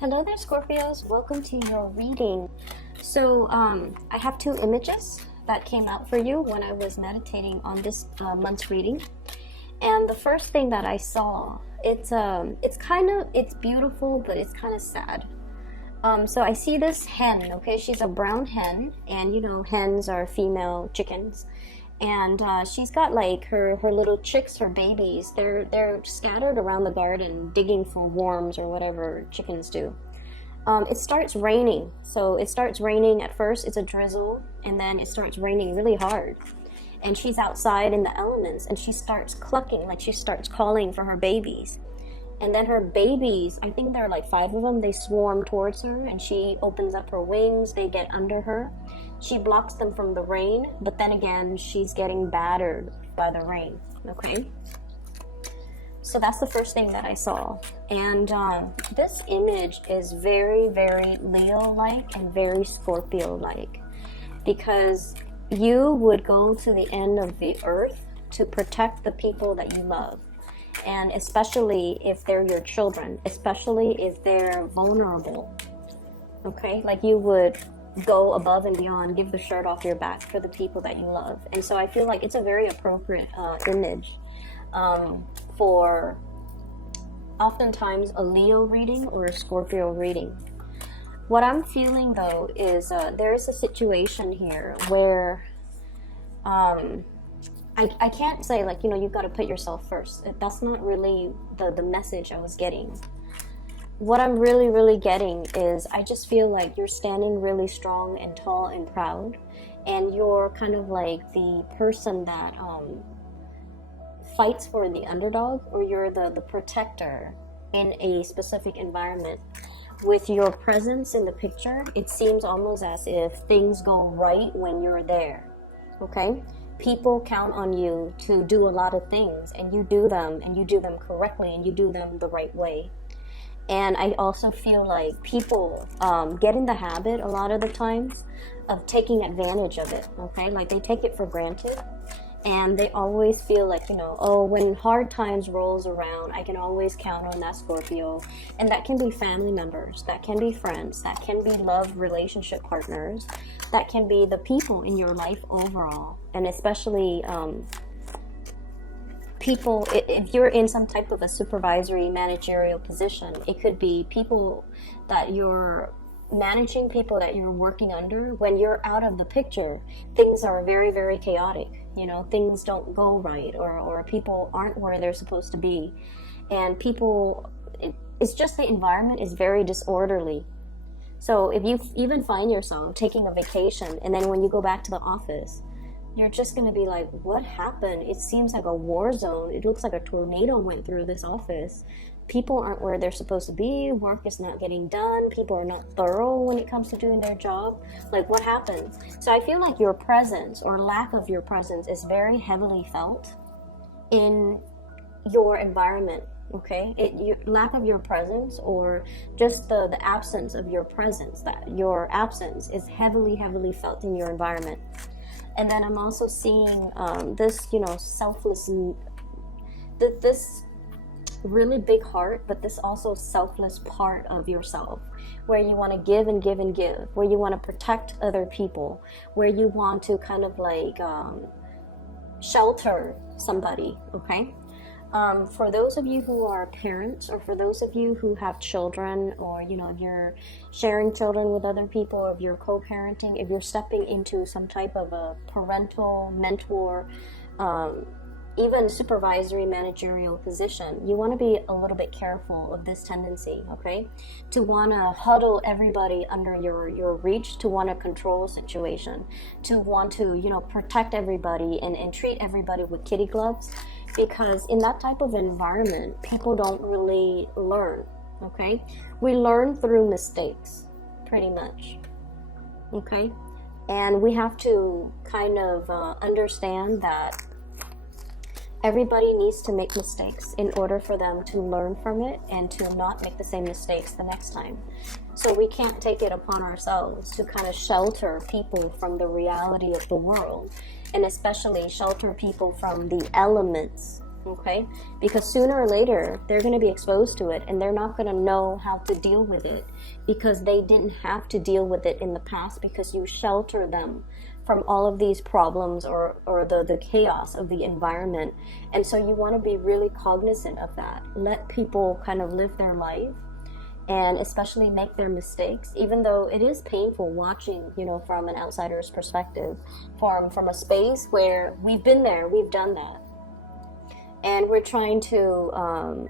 Hello there, Scorpios. Welcome to your reading. So, I have two images that came out for you when I was meditating on this month's reading. And the first thing that I saw, it's beautiful, but it's kind of sad. So I see this hen, okay? She's a brown hen, and you know, hens are female chickens. And she's got like her little chicks, her babies. They're scattered around the garden, digging for worms or whatever chickens do. It starts raining. So it starts raining at first. It's a drizzle, and then it starts raining really hard. And she's outside in the elements, and she starts clucking, like she starts calling for her babies. And then her babies, I think there are like 5 of them, they swarm towards her, and she opens up her wings. They get under her. She blocks them from the rain, but then again, she's getting battered by the rain, okay? So that's the first thing that I saw. And this image is very, very Leo-like and very Scorpio-like, because you would go to the end of the earth to protect the people that you love. And especially if they're your children, especially if they're vulnerable, okay? Like you would go above and beyond, give the shirt off your back for the people that you love. And so I feel like it's a very appropriate image for oftentimes a Leo reading or a Scorpio reading. What I'm feeling though is there's a situation here where I can't say like, you know, you've got to put yourself first. That's not really the message I was getting. What I'm really getting is I just feel like you're standing really strong and tall and proud, and you're kind of like the person that fights for the underdog, or you're the protector in a specific environment. With your presence in the picture, it seems almost as if things go right when you're there, okay? People count on you to do a lot of things, and you do them correctly, and you do them the right way. And I also feel like people get in the habit a lot of the times of taking advantage of it, okay? Like they take it for granted, and they always feel like, you know, oh, when hard times rolls around, I can always count on that Scorpio. And that can be family members, that can be friends, that can be love relationship partners, that can be the people in your life overall. And especially people, if you're in some type of a supervisory managerial position, it could be people that you're managing, people that you're working under. When you're out of the picture, things are very chaotic. You know, things don't go right, or people aren't where they're supposed to be. And people, it's just the environment is very disorderly. So if you even find yourself taking a vacation, and then when you go back to the office, you're just going to be like, what happened? It seems like a war zone. It looks like a tornado went through this office. People aren't where they're supposed to be. Work is not getting done. People are not thorough when it comes to doing their job. Like, what happened? So I feel like your presence or lack of your presence is very heavily felt in your environment, okay? Lack of your presence, or just the absence of your presence, that your absence is heavily felt in your environment. And then I'm also seeing this, you know, selfless, this really big heart, but this also selfless part of yourself, where you want to give and give and give, where you want to protect other people, where you want to kind of like shelter somebody, okay? For those of you who are parents, or for those of you who have children, or, you know, if you're sharing children with other people, or if you're co-parenting, if you're stepping into some type of a parental mentor, even supervisory managerial position, you want to be a little bit careful of this tendency, okay? To want to huddle everybody under your reach, to want to control a situation, to want to, you know, protect everybody and treat everybody with kitty gloves. Because in that type of environment, people don't really learn, okay? We learn through mistakes, pretty much, okay? And we have to kind of understand that everybody needs to make mistakes in order for them to learn from it and to not make the same mistakes the next time. So we can't take it upon ourselves to kind of shelter people from the reality of the world, and especially shelter people from the elements okay? Because sooner or later, they're going to be exposed to it, and they're not going to know how to deal with it because they didn't have to deal with it in the past, because you shelter them from all of these problems or the chaos of the environment. And so you want to be really cognizant of that. Let people kind of live their life, and especially make their mistakes, even though it is painful watching, you know, from an outsider's perspective, from a space where we've been there, we've done that, and we're trying to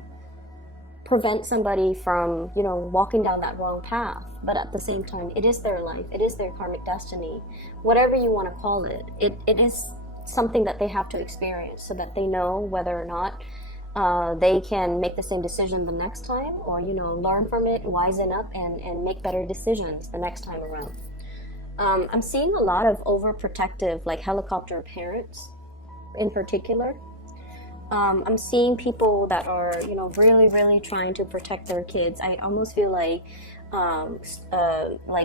prevent somebody from, you know, walking down that wrong path. But at the same time, it is their life, it is their karmic destiny, whatever you want to call it. It is something that they have to experience so that they know whether or not they can make the same decision the next time, or, you know, learn from it, wisen up, and make better decisions the next time around. I'm seeing a lot of overprotective, like helicopter parents in particular. I'm seeing people that are, you know, really trying to protect their kids. I almost feel like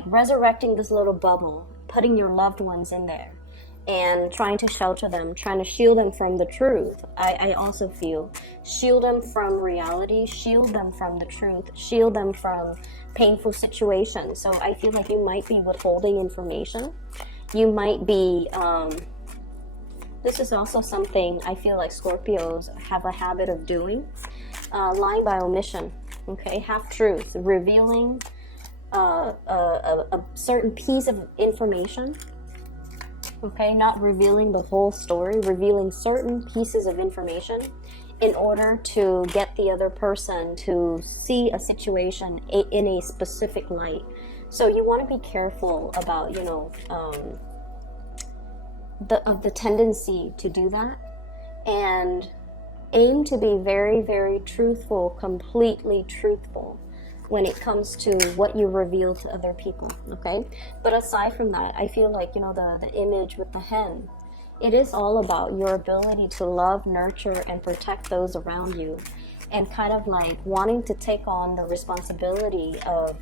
resurrecting this little bubble, putting your loved ones in there, and trying to shelter them, trying to shield them from the truth. I also feel shield them from reality, shield them from the truth, shield them from painful situations. So I feel like you might be withholding information. You might be, this is also something I feel like Scorpios have a habit of doing, lying by omission, okay? Half-truth, revealing a certain piece of information, okay, not revealing the whole story, revealing certain pieces of information in order to get the other person to see a situation in a specific light. So you want to be careful about, you know, the tendency to do that, and aim to be very truthful, completely truthful when it comes to what you reveal to other people, okay? But aside from that, I feel like, you know, the image with the hen, it is all about your ability to love, nurture, and protect those around you, and kind of like wanting to take on the responsibility of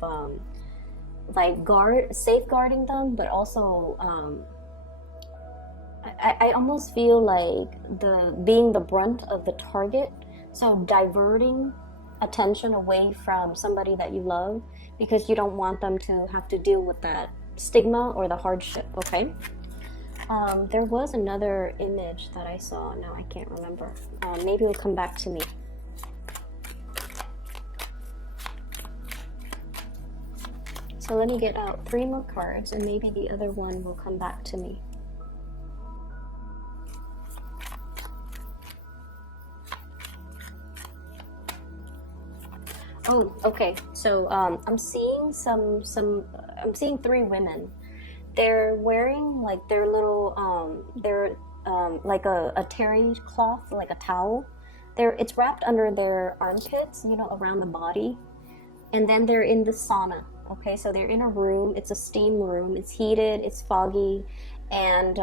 like safeguarding them, but also I almost feel like being the brunt of the target, so diverting attention away from somebody that you love, because you don't want them to have to deal with that stigma or the hardship, okay? There was another image that I saw, now I can't remember. Maybe it'll come back to me. So let me get out 3 more cards, and maybe the other one will come back to me. Oh, okay. So I'm seeing I'm seeing 3 women. They're wearing like their little like a terry cloth, like a towel. It's wrapped under their armpits, you know, around the body, and then they're in the sauna. Okay, so they're in a room. It's a steam room. It's heated. It's foggy, and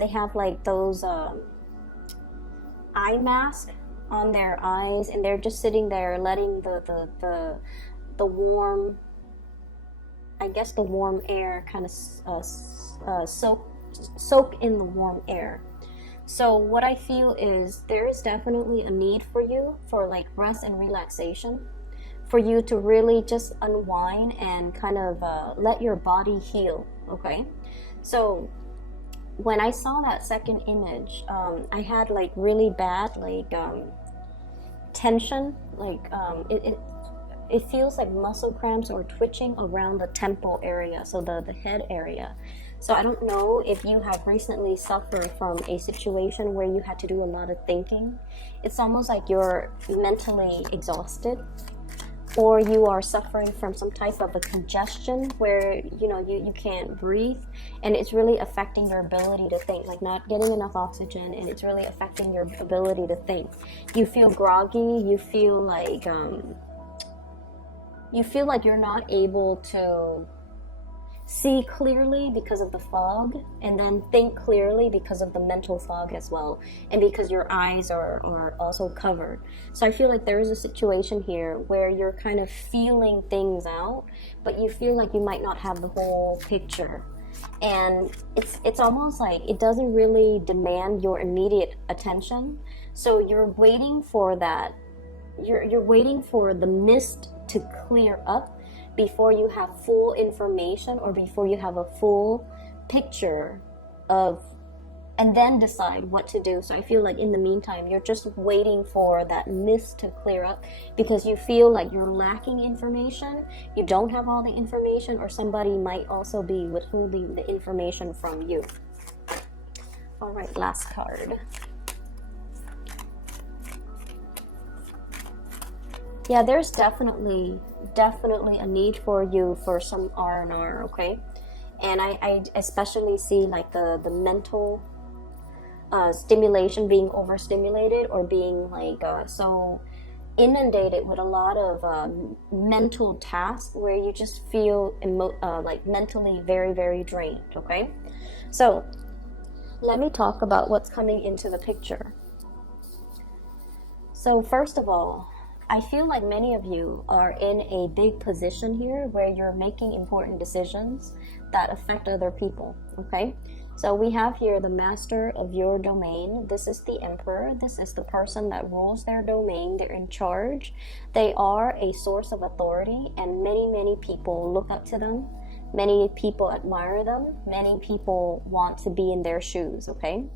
they have like those eye masks on their eyes, and they're just sitting there letting the warm, I guess the warm air kind of soak in the warm air. So what I feel is there is definitely a need for you for like rest and relaxation, for you to really just unwind and kind of let your body heal, okay? So when I saw that second image, I had like really bad like tension, like it feels like muscle cramps or twitching around the temple area, so the head area. So I don't know if you have recently suffered from a situation where you had to do a lot of thinking. It's almost like you're mentally exhausted, or you are suffering from some type of a congestion where, you know, you can't breathe, and it's really affecting your ability to think, like not getting enough oxygen, and it's really affecting your ability to think. You feel groggy, you feel like you're not able to see clearly because of the fog, and then think clearly because of the mental fog as well, and because your eyes are also covered. So I feel like there is a situation here where you're kind of feeling things out, but you feel like you might not have the whole picture, and it's almost like it doesn't really demand your immediate attention. So you're waiting for that. You're waiting for the mist to clear up before you have full information, or before you have a full picture of, and then decide what to do. So I feel like in the meantime, you're just waiting for that mist to clear up because you feel like you're lacking information. You don't have all the information, or somebody might also be withholding the information from you. All right, last card. Yeah, there's definitely a need for you for some R&R, okay? And I especially see like the mental stimulation, being overstimulated, or being like so inundated with a lot of mental tasks where you just feel like mentally very, very drained, okay? So let me talk about what's coming into the picture. So first of all, I feel like many of you are in a big position here where you're making important decisions that affect other people, okay? So we have here the master of your domain. This is the emperor. This is the person that rules their domain. They're in charge. They are a source of authority, and many people look up to them. Many people admire them. Many people want to be in their shoes, okay?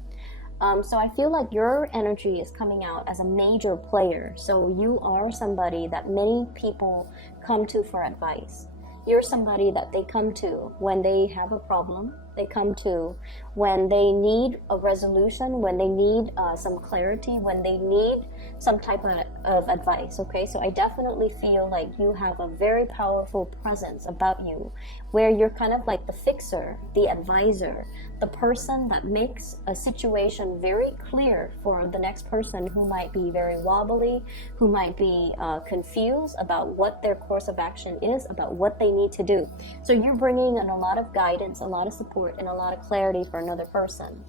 So I feel like your energy is coming out as a major player. So you are somebody that many people come to for advice. You're somebody that they come to when they have a problem. They come to when they need a resolution, when they need some clarity, when they need some type of advice, okay? So I definitely feel like you have a very powerful presence about you, where you're kind of like the fixer, the advisor, the person that makes a situation very clear for the next person who might be very wobbly, who might be confused about what their course of action is, about what they need to do. So you're bringing in a lot of guidance, a lot of support, and a lot of clarity for another person.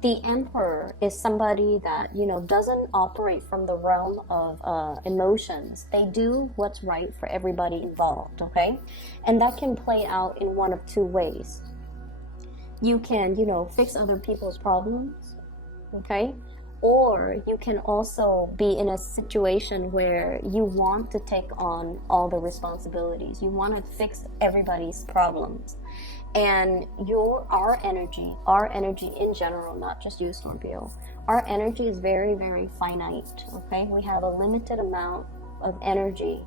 The emperor is somebody that, you know, doesn't operate from the realm of emotions. They do what's right for everybody involved, okay? And that can play out in one of two ways. You can, you know, fix other people's problems, okay? Or you can also be in a situation where you want to take on all the responsibilities. You want to fix everybody's problems. And our energy in general, not just you, Scorpio, our energy is very, very finite, okay? We have a limited amount of energy,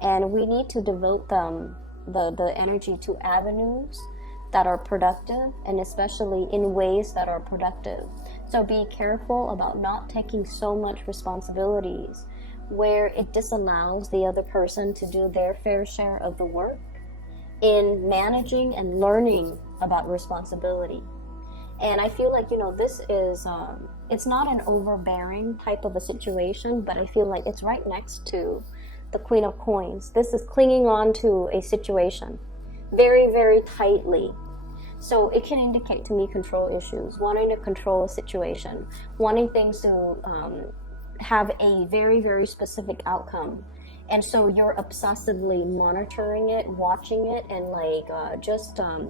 and we need to devote the energy to avenues that are productive, and especially in ways that are productive. So be careful about not taking so much responsibilities where it disallows the other person to do their fair share of the work in managing and learning about responsibility. And I feel like, you know, this is it's not an overbearing type of a situation, but I feel like it's right next to the Queen of Coins. This is clinging on to a situation very, very tightly. So it can indicate to me control issues, wanting to control a situation, wanting things to have a very, very specific outcome. And so you're obsessively monitoring it, watching it, and like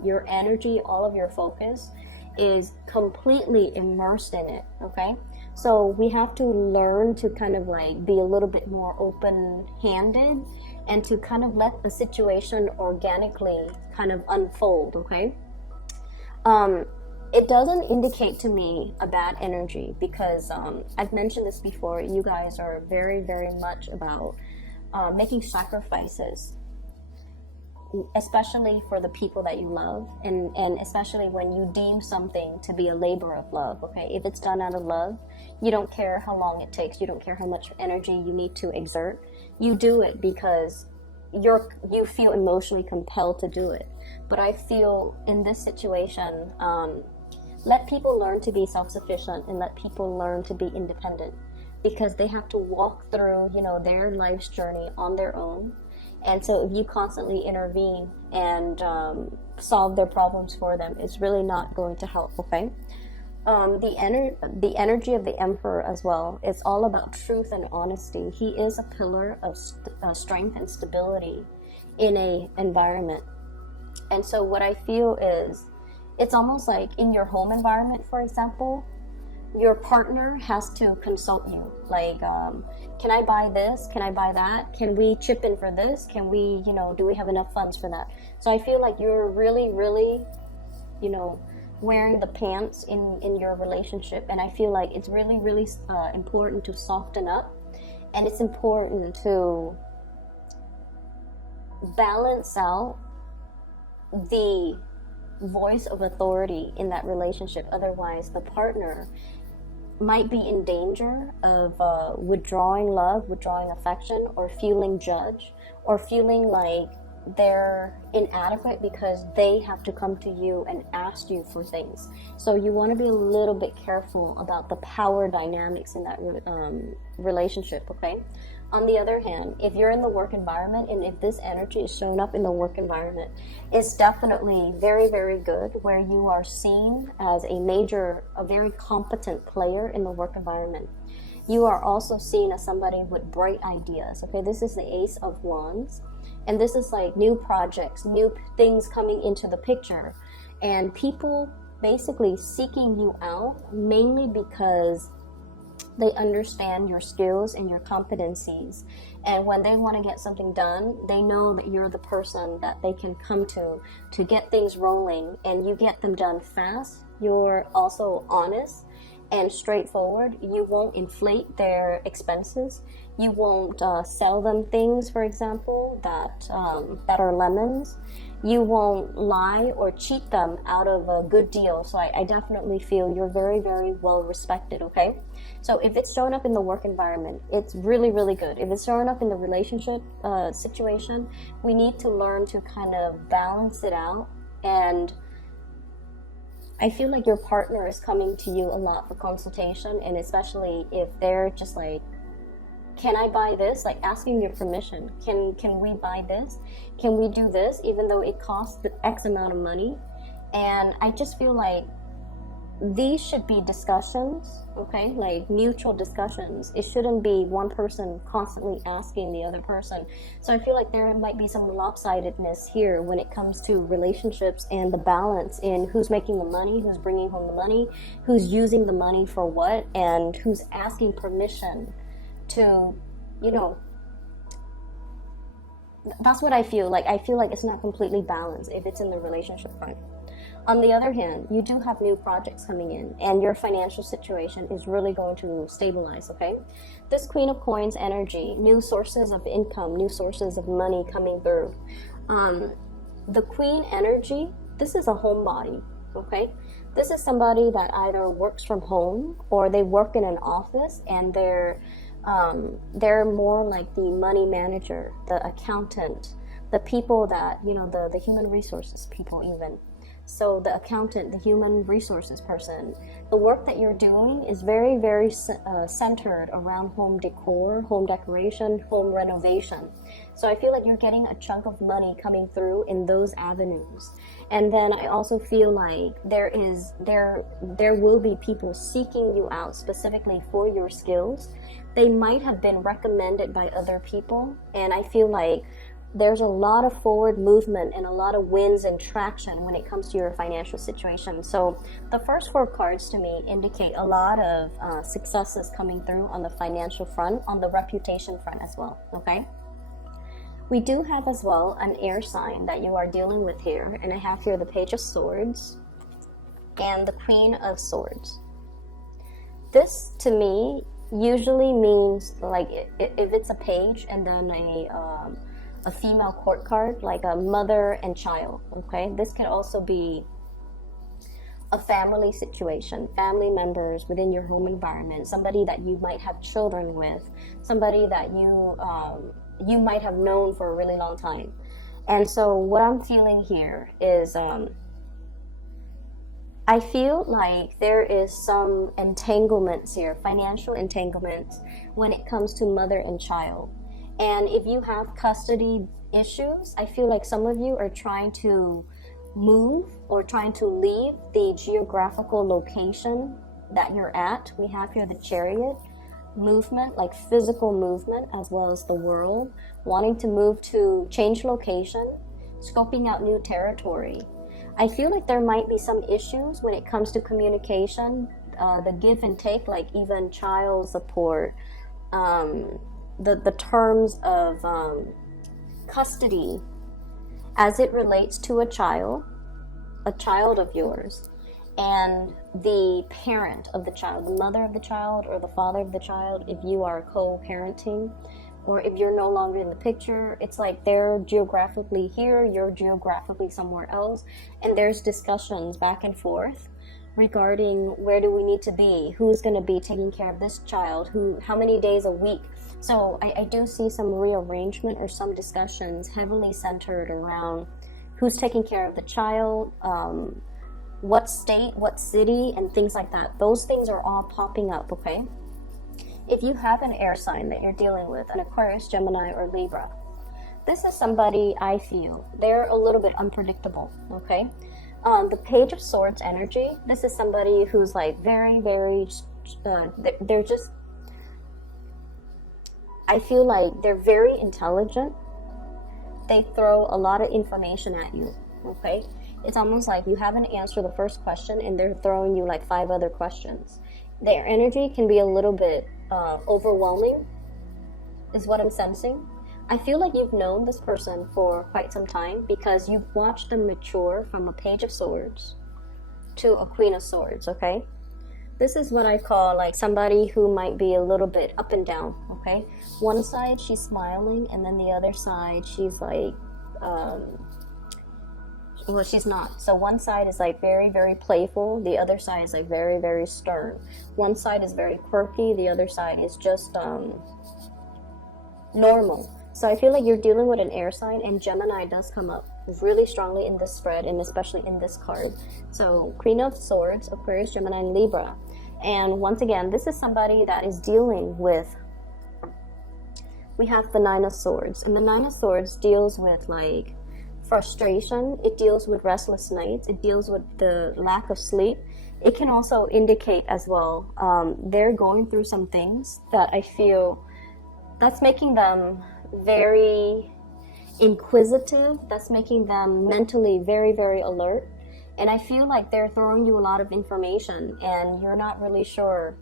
your energy, all of your focus is completely immersed in it, okay? So we have to learn to kind of like be a little bit more open-handed and to kind of let the situation organically kind of unfold, okay? It doesn't indicate to me a bad energy because I've mentioned this before. You guys are very, very much about making sacrifices, especially for the people that you love, and especially when you deem something to be a labor of love, okay? If it's done out of love, you don't care how long it takes, you don't care how much energy you need to exert. You do it because you feel emotionally compelled to do it. But I feel in this situation, let people learn to be self-sufficient and let people learn to be independent, because they have to walk through, you know, their life's journey on their own. And so if you constantly intervene and solve their problems for them, it's really not going to help, okay? The energy of the Emperor as well, it's all about truth and honesty. He is a pillar of strength and stability in a environment. And so what I feel is, it's almost like in your home environment, for example, your partner has to consult you, like, can I buy this, can I buy that, can we chip in for this, can we, do we have enough funds for that? So I feel like you're really, really, wearing the pants in your relationship, and I feel like it's really, really important to soften up, and it's important to balance out the voice of authority in that relationship. Otherwise, the partner might be in danger of withdrawing love, withdrawing affection, or feeling judged, or feeling like they're inadequate because they have to come to you and ask you for things. So you want to be a little bit careful about the power dynamics in that relationship, okay? On the other hand, if you're in the work environment, and if this energy is showing up in the work environment, it's definitely very, very good, where you are seen as a very competent player in the work environment. You are also seen as somebody with bright ideas, okay? This is the Ace of Wands, and this is like new projects, new things coming into the picture, and people basically seeking you out mainly because they understand your skills and your competencies. And when they want to get something done, they know that you're the person that they can come to get things rolling, and you get them done fast. You're also honest and straightforward. You won't inflate their expenses. You won't sell them things, for example, that are lemons. You won't lie or cheat them out of a good deal. So I definitely feel you're very, very well respected, okay? So if it's showing up in the work environment, it's really, really good. If it's showing up in the relationship situation, we need to learn to kind of balance it out. And I feel like your partner is coming to you a lot for consultation, and especially if they're just like, can I buy this? Like asking your permission. Can we buy this? Can we do this? Even though it costs X amount of money. And I just feel like these should be discussions, okay? Like mutual discussions. It shouldn't be one person constantly asking the other person. So I feel like there might be some lopsidedness here when it comes to relationships and the balance in who's making the money, who's bringing home the money, who's using the money for what, and who's asking permission to, that's what I feel like. I feel like it's not completely balanced if it's in the relationship front. On the other hand, you do have new projects coming in, and your financial situation is really going to stabilize, okay? This Queen of Coins energy, new sources of income, new sources of money coming through. The Queen energy, this is a homebody, okay? This is somebody that either works from home or they work in an office, and they're more like the money manager, the accountant, the people that, the human resources people even. So the accountant, the human resources person, the work that you're doing is very, very centered around home decor, home decoration, home renovation. So I feel like you're getting a chunk of money coming through in those avenues. And then I also feel like there will be people seeking you out specifically for your skills. They might have been recommended by other people, and I feel like there's a lot of forward movement and a lot of wins and traction when it comes to your financial situation. So the first 4 cards to me indicate a lot of successes coming through on the financial front, on the reputation front as well, okay? We do have as well an air sign that you are dealing with here, and I have here the Page of Swords and the Queen of Swords. This to me usually means, like, if it's a page and then a female court card, like a mother and child, okay? This could also be a family situation, family members within your home environment, somebody that you might have children with, somebody that you might have known for a really long time. And so what I'm feeling here is I feel like there is some entanglements here, financial entanglements, when it comes to mother and child. And if you have custody issues, I feel like some of you are trying to move or trying to leave the geographical location that you're at. We have here the Chariot, movement, like physical movement, as well as the World, wanting to move to change location, scoping out new territory. I feel like there might be some issues when it comes to communication the give and take, like even child support, the terms of custody as it relates to a child of yours, and the parent of the child, the mother of the child or the father of the child, if you are co-parenting, or if you're no longer in the picture. It's like they're geographically here, you're geographically somewhere else, and there's discussions back and forth regarding where do we need to be, who's going to be taking care of this child, how many days a week. So I do see some rearrangement or some discussions heavily centered around who's taking care of the child, what state, what city, and things like that. Those things are all popping up, okay? If you have an air sign that you're dealing with, an Aquarius, Gemini, or Libra, this is somebody, I feel, they're a little bit unpredictable, okay? The Page of Swords energy, this is somebody who's like very, very, they're just, I feel like they're very intelligent. They throw a lot of information at you, okay? It's almost like you haven't answered the first question and they're throwing you like 5 other questions. Their energy can be a little bit overwhelming, is what I'm sensing. I feel like you've known this person for quite some time because you've watched them mature from a Page of Swords to a Queen of Swords, okay? This is what I call like somebody who might be a little bit up and down, okay? One side she's smiling, and then the other side she's like, well, she's not. So one side is like very, very playful. The other side is like very, very stern. One side is very quirky. The other side is just normal. So I feel like you're dealing with an air sign, and Gemini does come up really strongly in this spread, and especially in this card. So Queen of Swords, Aquarius, Gemini, and Libra. And once again, this is somebody that is dealing with, we have the Nine of Swords. And the Nine of Swords deals with like frustration. It deals with restless nights. It deals with the lack of sleep. It can also indicate as well, they're going through some things that I feel that's making them very inquisitive. That's making them mentally very, very alert. And I feel like they're throwing you a lot of information and you're not really sure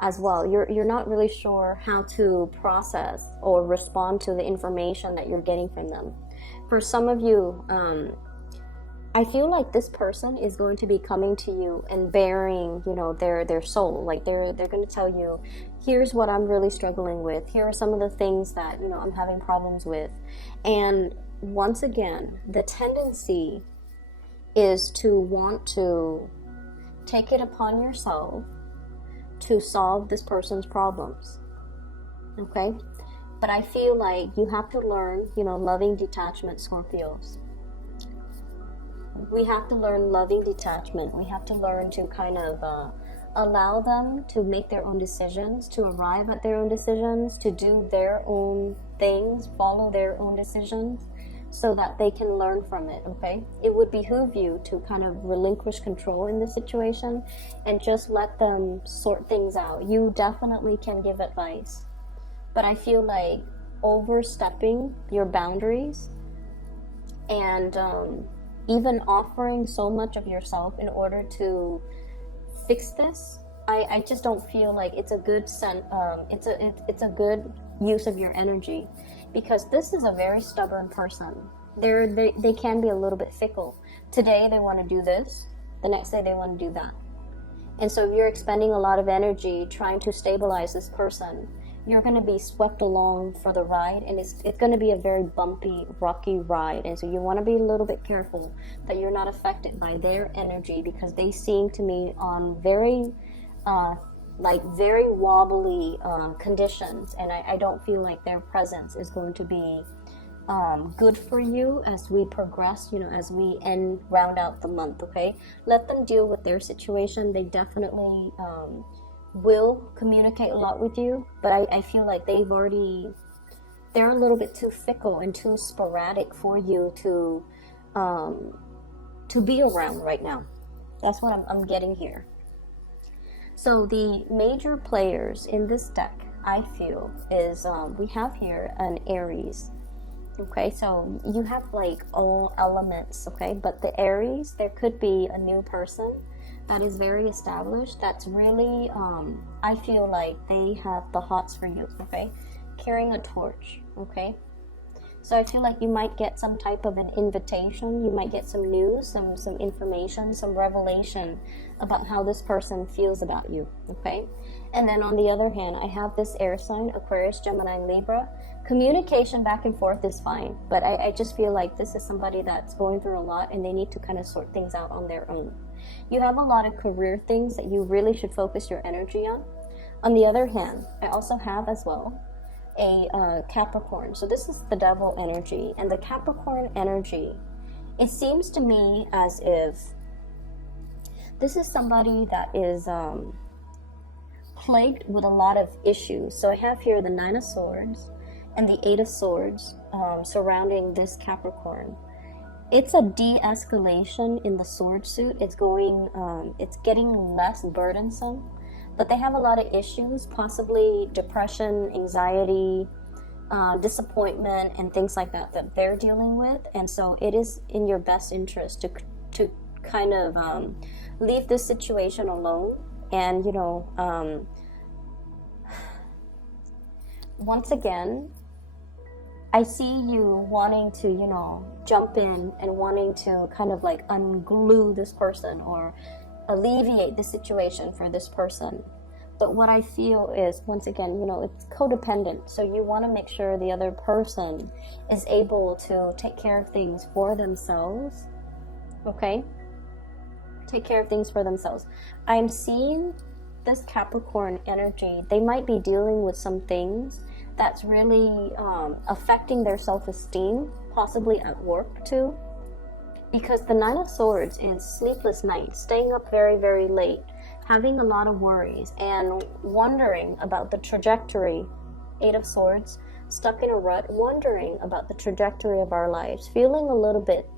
as well. You're not really sure how to process or respond to the information that you're getting from them. For some of you, I feel like this person is going to be coming to you and bearing, you know, their soul. Like they're going to tell you, here's what I'm really struggling with. Here are some of the things that, you know, I'm having problems with. And once again, the tendency is to want to take it upon yourself to solve this person's problems. Okay? But I feel like you have to learn, you know, loving detachment, Scorpios. We have to learn loving detachment. We have to learn to kind of allow them to make their own decisions, to arrive at their own decisions, to do their own things, follow their own decisions, so that they can learn from it, okay? It would behoove you to kind of relinquish control in this situation and just let them sort things out. You definitely can give advice, but I feel like overstepping your boundaries and even offering so much of yourself in order to fix this, I just don't feel like it's a good it's a good use of your energy, because this is a very stubborn person. They can be a little bit fickle. Today they want to do this, the next day they want to do that. And so if you're expending a lot of energy trying to stabilize this person, you're going to be swept along for the ride, and it's going to be a very bumpy, rocky ride. And so you want to be a little bit careful that you're not affected by their energy, because they seem to me on very very wobbly conditions, and I don't feel like their presence is going to be good for you as we progress, you know, as we round out the month, okay? Let them deal with their situation. They definitely will communicate a lot with you, but I feel like they're a little bit too fickle and too sporadic for you to be around right now. That's what I'm getting here. So the major players in this deck, I feel, is we have here an Aries. Okay, so you have like all elements, okay? But the Aries, there could be a new person that is very established, that's really, I feel like they have the hots for you, okay? Carrying a torch, okay? So I feel like you might get some type of an invitation, you might get some news, some information, some revelation about how this person feels about you, okay? And then on the other hand, I have this air sign, Aquarius, Gemini, Libra. Communication back and forth is fine, but I just feel like this is somebody that's going through a lot and they need to kind of sort things out on their own. You have a lot of career things that you really should focus your energy on. On the other hand, I also have as well a Capricorn. So this is the devil energy, and the Capricorn energy, it seems to me as if this is somebody that is plagued with a lot of issues. So I have here the Nine of Swords and the Eight of Swords surrounding this Capricorn. It's a de-escalation in the sword suit. It's going, it's getting less burdensome, but they have a lot of issues, possibly depression, anxiety, disappointment, and things like that that they're dealing with. And so it is in your best interest to kind of leave this situation alone. And, you know, once again, I see you wanting to, you know, jump in and wanting to kind of like unglue this person or alleviate the situation for this person. But what I feel is, once again, you know, it's codependent. So you want to make sure the other person is able to take care of things for themselves. Okay? Take care of things for themselves. I'm seeing this Capricorn energy. They might be dealing with some things that's really affecting their self-esteem, possibly at work too. Because the Nine of Swords is sleepless nights, staying up very, very late, having a lot of worries, and wondering about the trajectory. Eight of Swords, stuck in a rut, wondering about the trajectory of our lives, feeling a little bit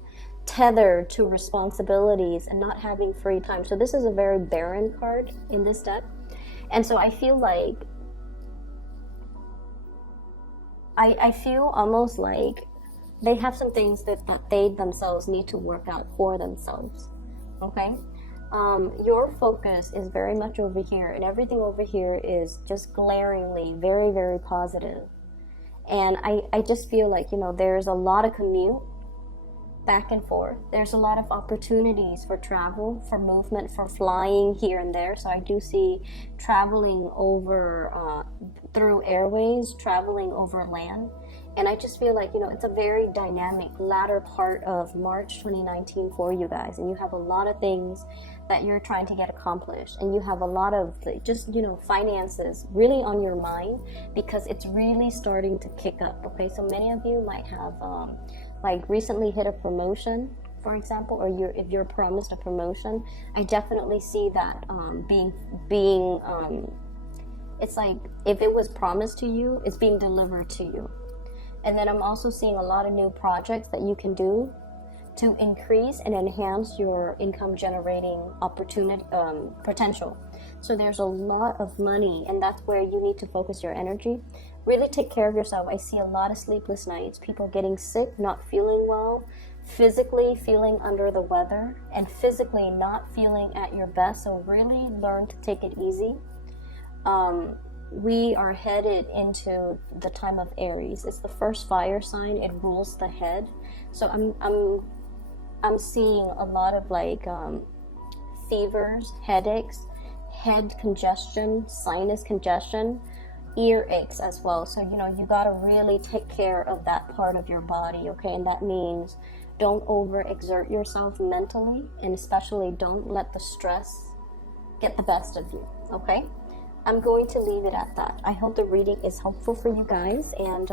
tethered to responsibilities and not having free time. So this is a very barren card in this deck. And so I feel like, I feel almost like they have some things that they themselves need to work out for themselves, okay? Your focus is very much over here, and everything over here is just glaringly very, very positive. And I just feel like, you know, there's a lot of commute back and forth. There's a lot of opportunities for travel, for movement, for flying here and there. So I do see traveling over through airways, traveling over land. And I just feel like, you know, it's a very dynamic latter part of March 2019 for you guys. And you have a lot of things that you're trying to get accomplished. And you have a lot of just, you know, finances really on your mind because it's really starting to kick up. Okay, so many of you might have like recently hit a promotion, for example, or if you're promised a promotion. I definitely see that being it's like if it was promised to you, it's being delivered to you. And then I'm also seeing a lot of new projects that you can do to increase and enhance your income generating opportunity potential. So there's a lot of money, and that's where you need to focus your energy. Really take care of yourself. I see a lot of sleepless nights, people getting sick, not feeling well, physically feeling under the weather, and physically not feeling at your best. So really learn to take it easy. We are headed into the time of Aries. It's the first fire sign. It rules the head. So I'm seeing a lot of like fevers, headaches, head congestion, sinus congestion, ear aches as well. So, you know, you got to really take care of that part of your body, okay? And that means don't overexert yourself mentally, and especially don't let the stress get the best of you, okay? I'm going to leave it at that. I hope the reading is helpful for you guys. And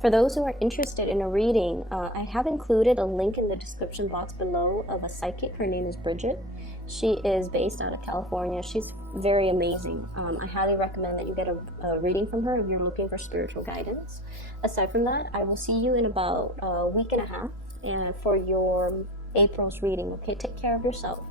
for those who are interested in a reading, I have included a link in the description box below of a psychic. Her name is Bridget. She is based out of California. She's very amazing. I highly recommend that you get a reading from her if you're looking for spiritual guidance. Aside from that, I will see you in about a week and a half for your April's reading. Okay, take care of yourself.